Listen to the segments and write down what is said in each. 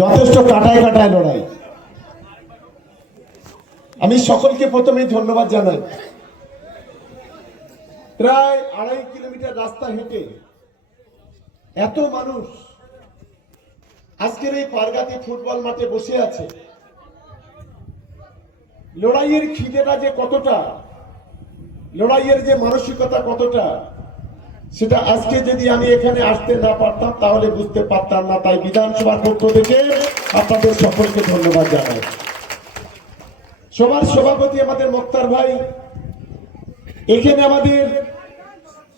যথেষ্ট কাটায় কাটায় লড়াই। আমি সকলকে প্রথমেই ধন্যবাদ জানাই। প্রায় 2.5 কিলোমিটার রাস্তা হেঁটে এত মানুষ আজকের এই পারগাতি ফুটবল মাঠে বসে আছে। লড়াইয়ের খিদেটা যে কতটা, লড়াইয়ের যে মানসিকতা কতটা, সেটা আজকে যদি আমি এখানে আসতে না পারতাম তাহলে বুঝতে পারতাম না। তাই বিধানসভার পক্ষ থেকে আপনাদের সকলকে ধন্যবাদ জানাই। সবার সভাপতি আমাদের মোক্তার ভাই, এখানে আমাদের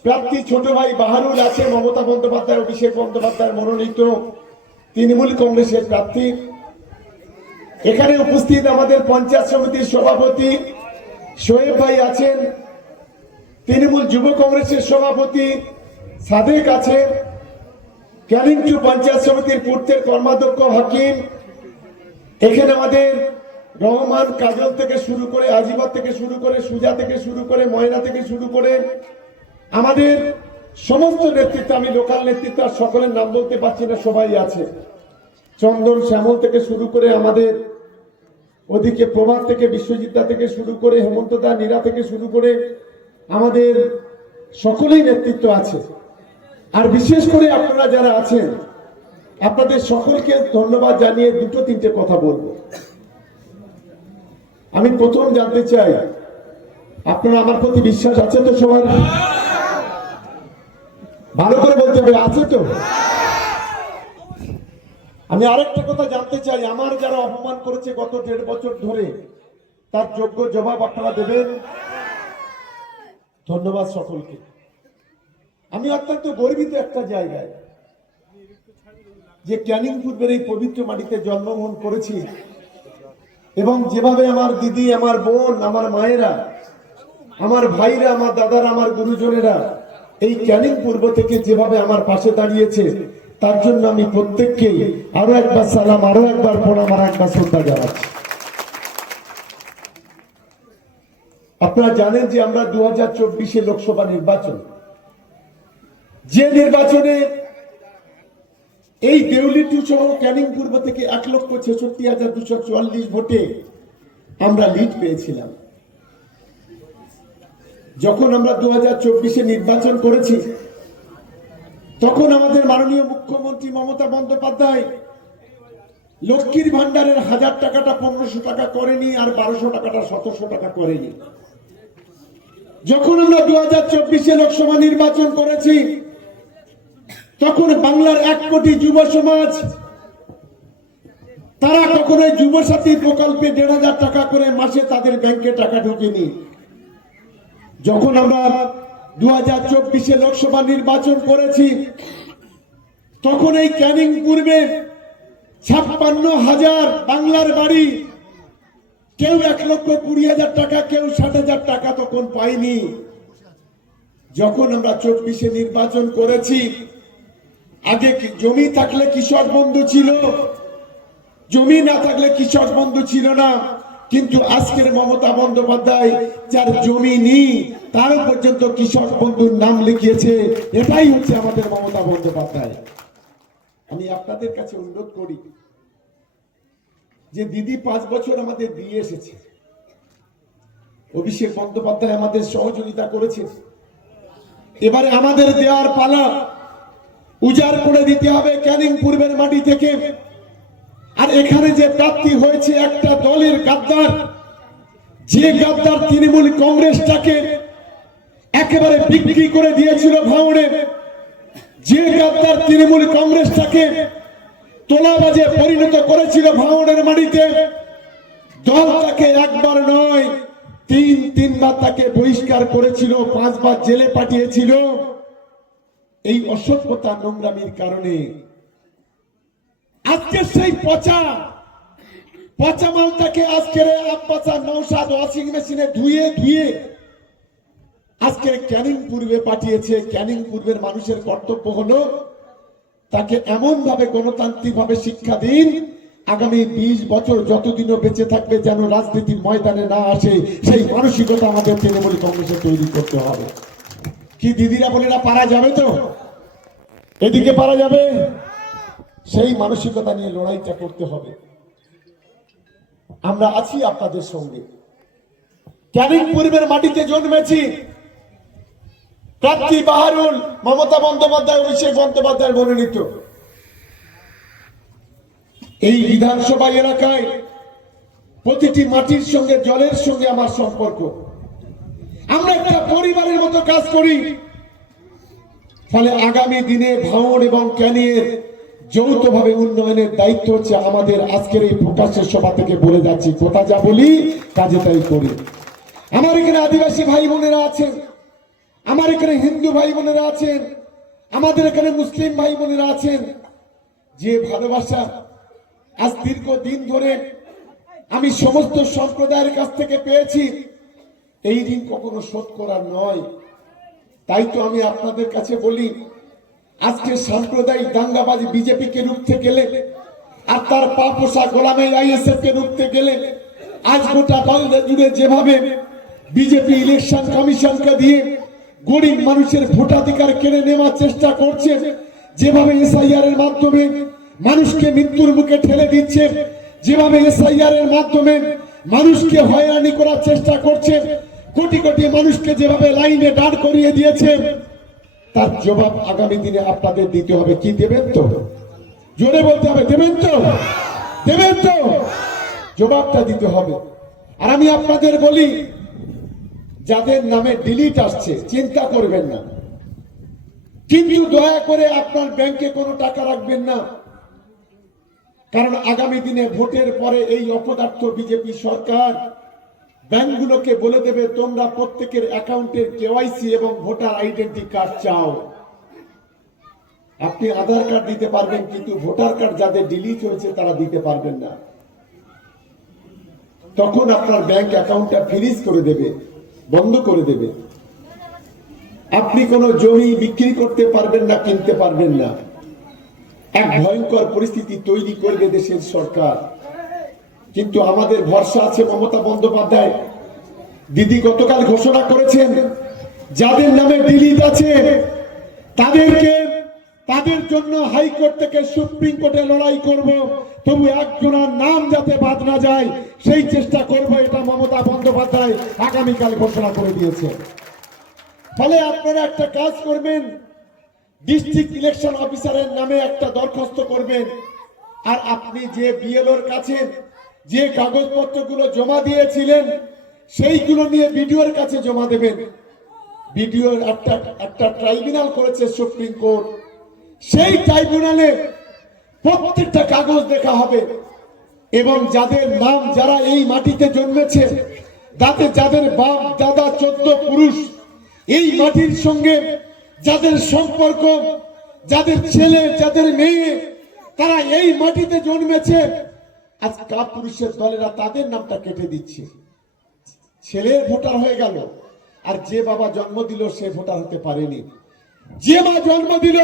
প্রার্থী ছোট ভাই বাহারুল আছে, মমতা বন্দ্যোপাধ্যায় অভিষেক বন্দ্যোপাধ্যায় মনোনীত তৃণমূল কংগ্রেসের প্রার্থী। এখানে উপস্থিত আমাদের পঞ্চায়েত সমিতির সভাপতি শোয়েব ভাই আছেন, তৃণমূল যুব কংগ্রেসের সভাপতি সাদেক আছেন, ক্যানিং টু পঞ্চায়েত সমিতির পূর্তের কর্মাধ্যক্ষ হাকিম, এখানে আমাদের রহমান কাজল থেকে শুরু করে, আজিবাদ থেকে শুরু করে, সুজা থেকে শুরু করে, ময়না থেকে শুরু করে আমাদের সমস্ত নেতৃত্ব, আমি লোকাল নেতৃত্ব আর সকলের নাম বলতে পারছি না, সবাই আছে। চন্দন শ্যামল থেকে শুরু করে আমাদের ওদিকে প্রভাত থেকে, বিশ্বজিৎদা থেকে শুরু করে, হেমন্ত দা, নীরা থেকে শুরু করে আমাদের সকলেই নেতৃত্ব আছে। আর বিশেষ করে আপনারা যারা আছেন, আপনাদের সকলকে ধন্যবাদ জানিয়ে দুটো তিনটে কথা বলবো। আমি প্রথম জানতে চাই, আপনারা আমার প্রতি বিশ্বাস আছে তো? সবার ভালো করে বলতে হবে, আছে তো? আমি আরেকটা কথা জানতে চাই, আমার যারা অপমান করেছে গত 1.5 বছর ধরে, তার যোগ্য জবাব আপনারা দেবেন। ধন্যবাদ সকলকে। আমি অত্যন্ত গর্বিত একটা জায়গায় যে ক্যানিং পূর্বের এই পবিত্র মাটিতে জন্মগ্রহণ করেছি, এবং যেভাবে আমার দিদি, আমার বোন, আমার মায়েরা, আমার ভাইরা, আমার দাদারা, আমার গুরুজনেরা এই ক্যানিং পূর্ব থেকে যেভাবে আমার পাশে দাঁড়িয়েছে, তার জন্য আমি প্রত্যেককে আরো একবার সালাম, আরো একবার প্রণাম, আর একবার শ্রদ্ধা জানাচ্ছি। আপনারা জানেন যে আমরা 2024 লোকসভা নির্বাচন, যে নির্বাচনে এই দেউলি টু সহ ক্যানিং পূর্ব থেকে 1,66,244 ভোটে আমরা লিড পেয়েছিলাম। যখন আমরা 2024 নির্বাচন করেছি, তখন আমাদের মাননীয় মুখ্যমন্ত্রী মমতা বন্দ্যোপাধ্যায় লক্ষ্মীর ভান্ডারের 1000 টাকাটা 1500 টাকা করেনি, আর 1200 টাকাটা 1700 টাকা করেনি। যখন আমরা 2024 লোকসভা নির্বাচন করেছি, তখন বাংলার 1 কোটি যুব সমাজ, তারা কখনোই যুবসাথী প্রকল্পে 1500 টাকা করে মাসে তাদের ব্যাংকে টাকা ঢোকেনি। যখন আমরা 2024 লোকসভা নির্বাচন করেছি, তখন এই ক্যানিং পূর্বে 56,000 বাংলার বাড়ি, কেউ 1,20,000 টাকা, কেউ 60,000 টাকা তখন পাইনি। যখন আমরা 24 নির্বাচন করেছি, আগে জমি থাকলে কৃষক বন্ধু ছিল, জমি না থাকলে কৃষক বন্ধু ছিল না। কিন্তু আজকের মমতা বন্দ্যোপাধ্যায় যার জমি নেই, তার পর্যন্ত কৃষক বন্ধুর নাম লিখিয়েছে। এটাই হচ্ছে আমাদের মমতা বন্দ্যোপাধ্যায়। আমি আপনাদের কাছে অনুরোধ করি যে দিদি 5 বছর আমাদের দিয়ে এসেছে, অভিষেক বন্দ্যোপাধ্যায় আমাদের সহযোগিতা করেছে। এবারে আমাদের দেওয়ার পালা, উজাড় করে দিতে হবে ক্যানিং পূর্বের মাটি থেকে। আর এখানে যে প্রার্থী হয়েছে একটা দলের গাদ্দার, যে গাদ্দার তৃণমূল কংগ্রেসটাকে একেবারে বিক্রি করে দিয়েছিল ভাঙড়ে, যে গাদ্দার তৃণমূল কংগ্রেসটাকে তোলাবাজে পরিণত করেছিল ভাঙড়ের মাটিতে, দলটাকে একবার নয় 3বার তাকে বহিষ্কার করেছিল, 5 বার জেলে পাঠিয়েছিল। এই অসভ্যতা নোংরামির কারণে আজকে সেই পচা মালটাকে আজকের আব্বাসা নওশাদ ওয়াশিং মেশিনে ধুয়ে আজকে ক্যানিং পূর্বে পাঠিয়েছে। ক্যানিং পূর্বের মানুষের কর্তব্য হলো তাকে এমন ভাবে গণতান্ত্রিক ভাবে শিক্ষা দিন, আগামী 20 বছর যতদিনও বেঁচে থাকবে যেন রাজনীতির ময়দানে না আসে। সেই মানসিকতা আমাদের তৃণমূল কংগ্রেসে তৈরি করতে হবে। কি দিদিরা বোনেরা, পারা যাবে তো? এদিকে পারা যাবে? সেই মানসিকতা নিয়ে লড়াইটা করতে হবে। আমরা আছি আপনাদের সঙ্গে। ক্যানিং পূর্বের মাটিতে জন্মেছি। প্রার্থী বাহারুল, মমতা বন্দ্যোপাধ্যায়, অভিষেক বন্দ্যোপাধ্যায় মনোনীত। এই বিধানসভা এলাকায় প্রতিটি মাটির সঙ্গে, জলের সঙ্গে আমার সম্পর্ক। আমরা একটা পরিবারের মতো কাজ করি। ফলে আগামী দিনে ভাঙড় এবং ক্যানিংয়ের যৌথভাবে উন্নয়নের দায়িত্ব হচ্ছে আমাদের। আজকের এই প্রকাশের সভা থেকে বলে যাচ্ছি, কথা যা বলি কাজে তাই করি। আমার এখানে আদিবাসী ভাই বোনেরা আছেন, আমার এখানে হিন্দু ভাই বোনেরা আছেন, আমাদের এখানে মুসলিম ভাই বোনেরা আছেন। যে ভালোবাসা আজ দীর্ঘদিন ধরে আমি সমস্ত সম্প্রদায়ের কাছ থেকে পেয়েছি, এই ঋণ কখনো শোধ করার নয়। তাই তো আমি আপনাদের কাছে বলি, আজকে সাম্প্রদায়িক দাঙ্গাবাজ বিজেপি কে রুখতে গেলে আর তার পা পোষা গোলামে আইএসএফ কে রুখতে গেলে আজ গোটা বাংলা জুড়ে যেভাবে বিজেপি ইলেকশন কমিশনকে দিয়ে গরিব মানুষের ভোটাধিকার কেড়ে নেওয়ার চেষ্টা করছে, যেভাবে এসআইআর এর মাধ্যমে মানুষকে মৃত্যুর মুখে ঠেলে দিচ্ছে, যেভাবে এসআইআর এর মাধ্যমে মানুষকে হয়রানি করার চেষ্টা করছে, কোটি কোটি মানুষকে যেভাবে লাইনে দাঁড় করিয়ে দিয়েছে, তার জবাব আগামী দিনে আপনাদের দিতে হবে। কি দেবেন তো? জোরে বলতে হবে, দেবেন তো? দেবেন তো? জবাবটা দিতে হবে। আর আমি আপনাদের বলি, যাদের নামে ডিলিট আসছে চিন্তা করবেন না, কিন্তু দয়া করে আপনার ব্যাংকে কোনো টাকা রাখবেন না। কারণ আগামী দিনে ভোটের পরে এই অপদার্থ বিজেপি সরকার ব্যাংকগুলোকে বলে দেবে, তোমরা প্রত্যেকের অ্যাকাউন্টের কেওয়াইসি এবং ভোটার আইডেন্টি কার্ড চাও। আপনি আধার কার্ড দিতে পারবেন, কিন্তু ভোটার কার্ড যাদের ডিলিট হয়েছে তারা দিতে পারবেন না। তখন আপনার ব্যাংক অ্যাকাউন্টটা ফ্রিজ করে দেবে, বন্ধ করে দেবে। আপনি কোনো জমি বিক্রি করতে পারবেন না, কিনতে পারবেন না। এক ভয়ঙ্কর পরিস্থিতি তৈরি করবে দেশের সরকার। কিন্তু আমাদের ভরসা আছে মমতা বন্দ্যোপাধ্যায়। দিদি গতকাল ঘোষণা করেছেন, যাদের নামে ডিলিট আছে তাদের জন্য হাইকোর্ট থেকে সুপ্রিম কোর্টে লড়াই করব, তবু একজনের নাম যাতে বাদ না যায় সেই চেষ্টা করব। এটা মমতা বন্দ্যোপাধ্যায় আগামীকাল ঘোষণা করে দিয়েছে। ফলে আপনারা একটা কাজ করবেন, ডিস্ট্রিক্ট ইলেকশন অফিসারের নামে একটা দরখাস্ত করবেন। আর আপনি যে বিএলওর কাছে যে কাগজপত্রগুলো জমা দিয়েছিলেন সেইগুলো নিয়ে বিডিওর কাছে জমা দেবেন। বিডিওর একটা ট্রাইব্যুনাল করেছে সুপ্রিম কোর্ট, সেই ট্রাইব্যুনালে প্রত্যেকটা কাগজ দেখা হবে এবং যাদের নাম, যারা এই মাটিতে জন্মেছে, যাদের বাপ দাদা 14 পুরুষ এই মাটির সঙ্গে যাদের সম্পর্ক, যাদের ছেলে, যাদের মেয়ে, তারা এই মাটিতে জন্মেছে, আজ কাপুরুষের দলেরা তাদের নামটা কেটে দিচ্ছে। ছেলের ভোটার হয়ে গেল, আর যে বাবা জন্ম দিল সে ভোটার হতে পারেনি। যে মা জন্ম দিল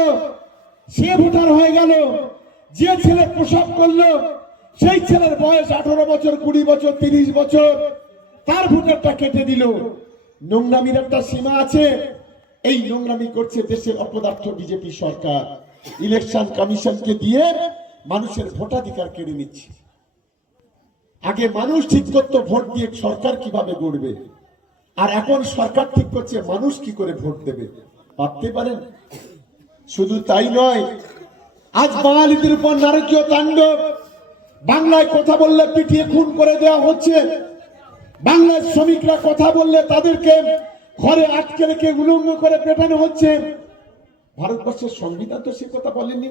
সে ভোটার হয়ে গেল। যে ছেলে প্রসব করলো সেই ছেলের বয়স 18 বছর, 20 বছর, 30 বছর, তার ভোটারটা কেটে দিল। নোংরামির একটা সীমা আছে। এই নোংরামি করছে দেশের অপদার্থ বিজেপি সরকার। ইলেকশন কমিশনকে দিয়ে মানুষের ভোটাধিকার কেড়ে নিচ্ছে। আগে মানুষ ঠিক করতো ভোট দিয়ে সরকার কিভাবে গড়বে, আর এখন সরকার ঠিক করছে মানুষ কি করে ভোট দেবে। ভাবতে পারেন? শুধু তাই নয়, আজ বাঙালিদের উপর নারকীয় তাণ্ডব। বাংলায় কথা বললে পিটিয়ে খুন করে দেওয়া হচ্ছে। বাংলার শ্রমিকরা কথা বললে তাদেরকে ঘরে আটকে রেখে উলঙ্গ করে পেটানো হচ্ছে। ভারতবর্ষের সংবিধান তো সে কথা বলেনি।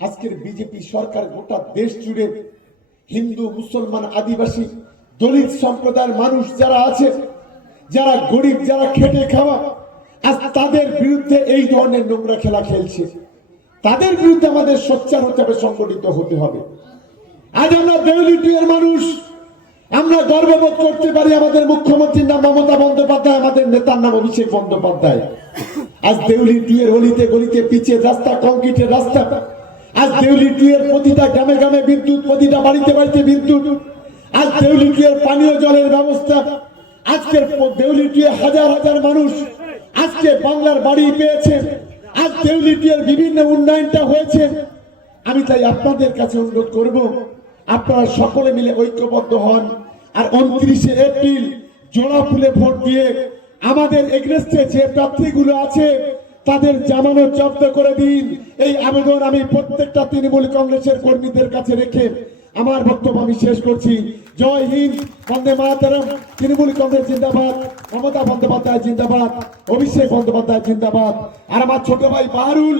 আজকের বিজেপি সরকার গোটা দেশ জুড়ে হিন্দু, মুসলমান, আদিবাসী, দলিত সম্প্রদায়ের মানুষ যারা আছে, যারা গরিব, যারা খেটে খাওয়া, আজ তাদের বিরুদ্ধে এই ধরনের নোংরা খেলা খেলছে। তাদের বিরুদ্ধে আমাদের সোচ্চার হতে হবে, সংগঠিত হতে হবে। আজ আমরা দেউলি 2 এর মানুষ, আমরা গর্ববোধ করতে পারি আমাদের মুখ্যমন্ত্রীর নাম মমতা বন্দ্যোপাধ্যায়, আমাদের নেতার নাম অভিষেক বন্দ্যোপাধ্যায়। আজ দেউলি 2 এর অলিতে গলিতে পিচের রাস্তা, কংক্রিটের রাস্তা। আজ দেউলি 2 এর প্রতিটা গ্রামে গ্রামে বিদ্যুৎ, প্রতিটা বাড়িতে বাড়িতে বিদ্যুৎ। আজ দেউলি 2 এর পানীয় জলের ব্যবস্থা। আজকের দেউলি 2 এ হাজার হাজার মানুষ আজকে বাংলার বাড়ি পেয়েছে। আজ দেউলি 2 এর বিভিন্ন উন্নয়নটা হয়েছে। আমি তাই আপনাদের কাছে অনুরোধ করব, আপনারা সকলে মিলে ঐক্যবদ্ধ হন আর 29শে এপ্রিল জোড়া ফুলে ভোট দিয়ে আমাদের এগেনস্টে যে প্রার্থীগুলো আছে তাদের জামানত জব্দ করে দিন। এই আবেদন আমি প্রত্যেকটা তৃণমূল কংগ্রেসের কর্মীদের কাছে রেখে আমার বক্তব্য আমি শেষ করছি। জয় হিন্দ, বন্দে মাতরম। তৃণমূল কংগ্রেস জিন্দাবাদ, মমতা বন্দ্যোপাধ্যায় জিন্দাবাদ, অভিষেক বন্দ্যোপাধ্যায় জিন্দাবাদ, আর আমার ছোট ভাই বাহারুল।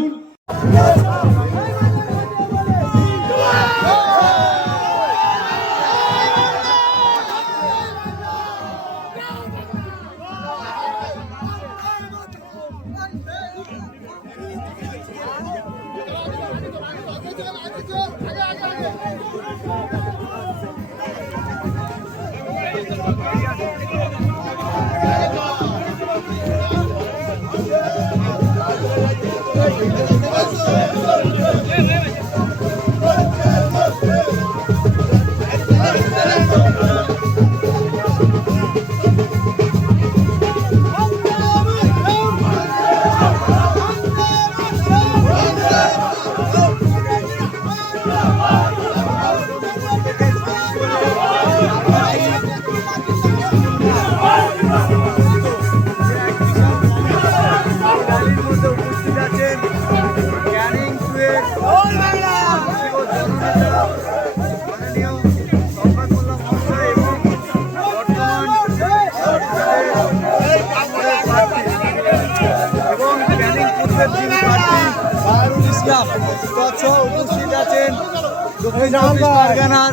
উপস্থিত আছেন দক্ষিণ চব্বিশ পরগনার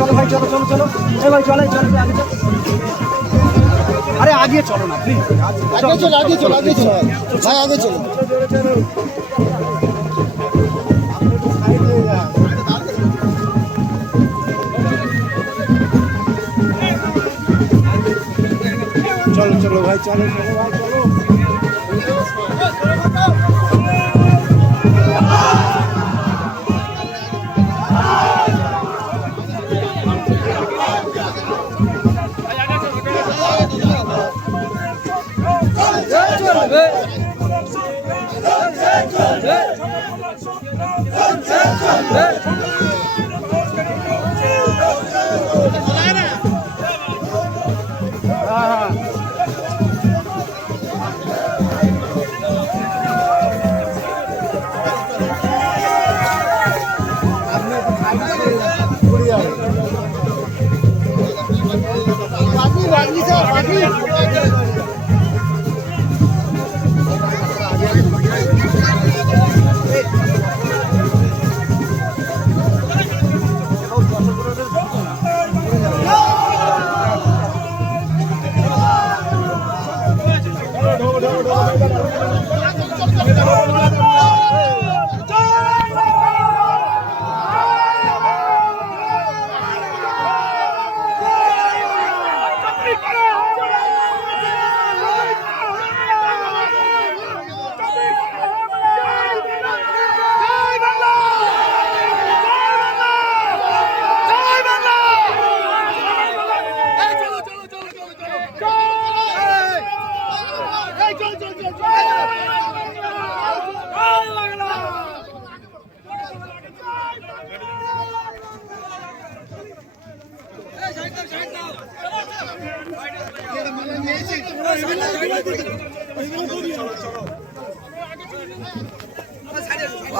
चलो भाई चलो चलो चलो ए भाई चलो चलो आगे चलो अरे आगे चलो ना प्लीज आगे चलो आगे चलो आगे चलो भाई आगे चलो चलो चलो भाई चलो चलो भाई चलो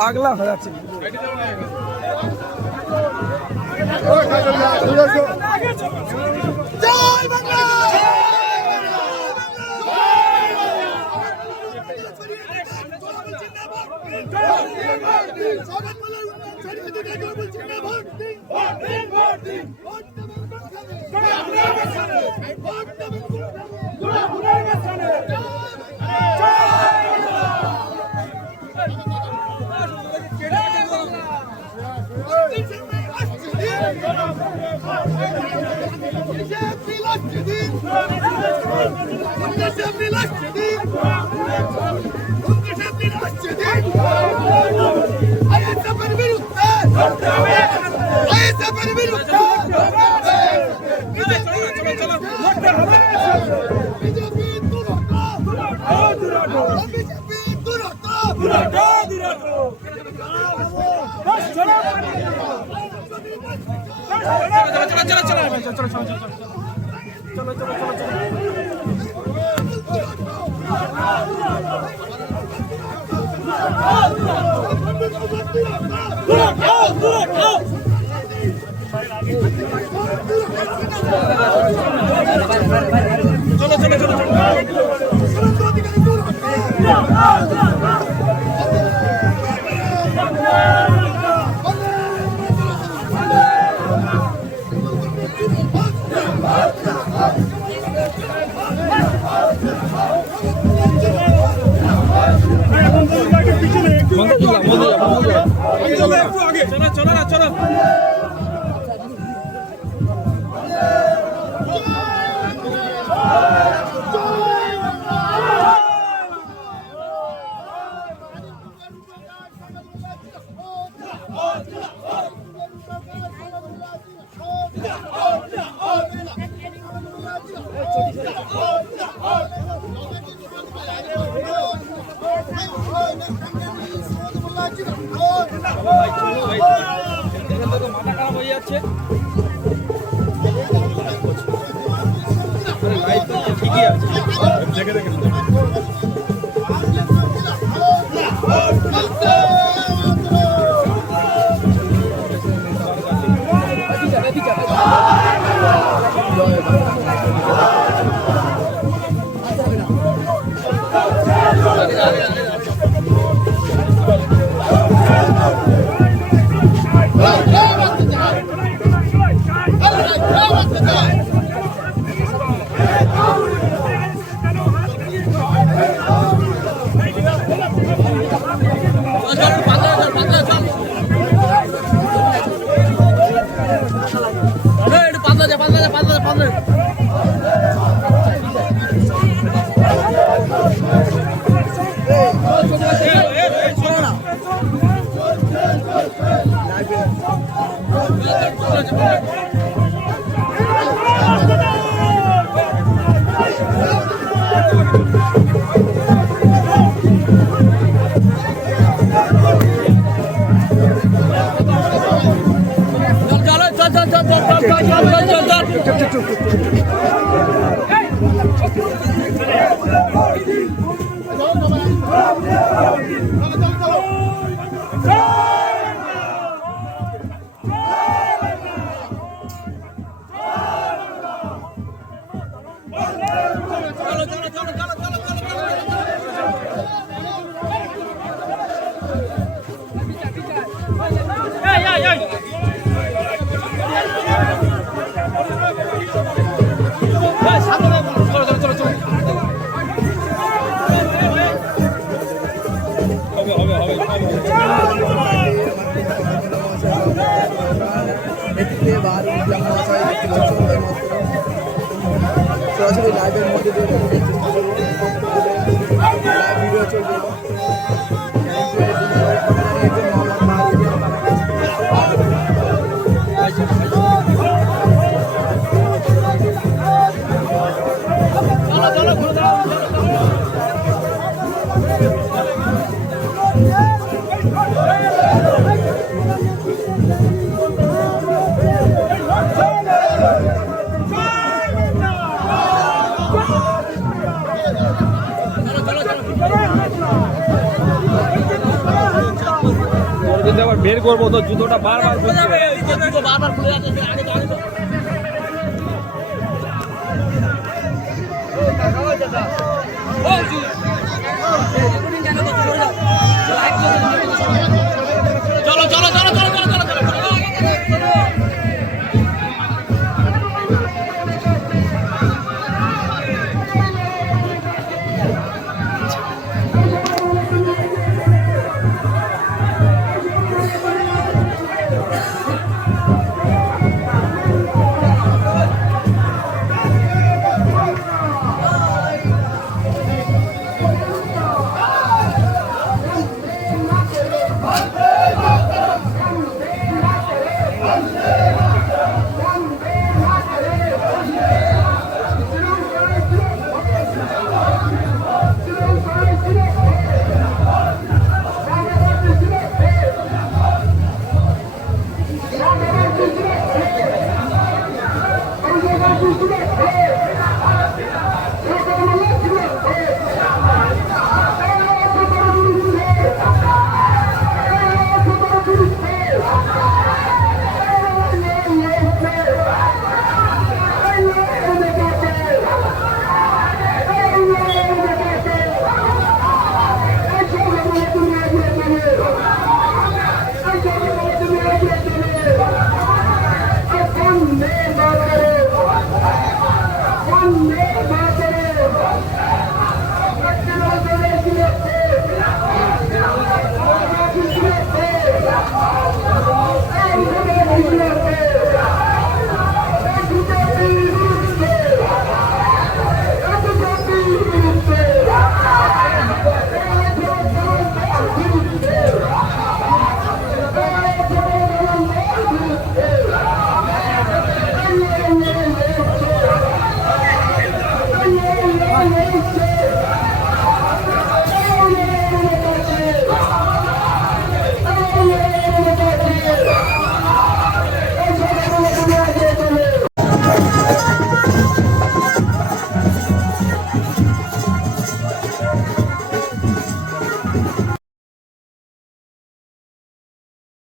আগলা হয়ে যাচ্ছে। জয় বাংলা। মাথা খারাপ হয়ে যাচ্ছে। ঠিকই আছে, দেখে দেখে সরাসরি লাইভের মধ্যে দিয়ে ভিডিও চলবে। বের করবো তো জুতোটা বারবার বারবার খুলে যাচ্ছে আগে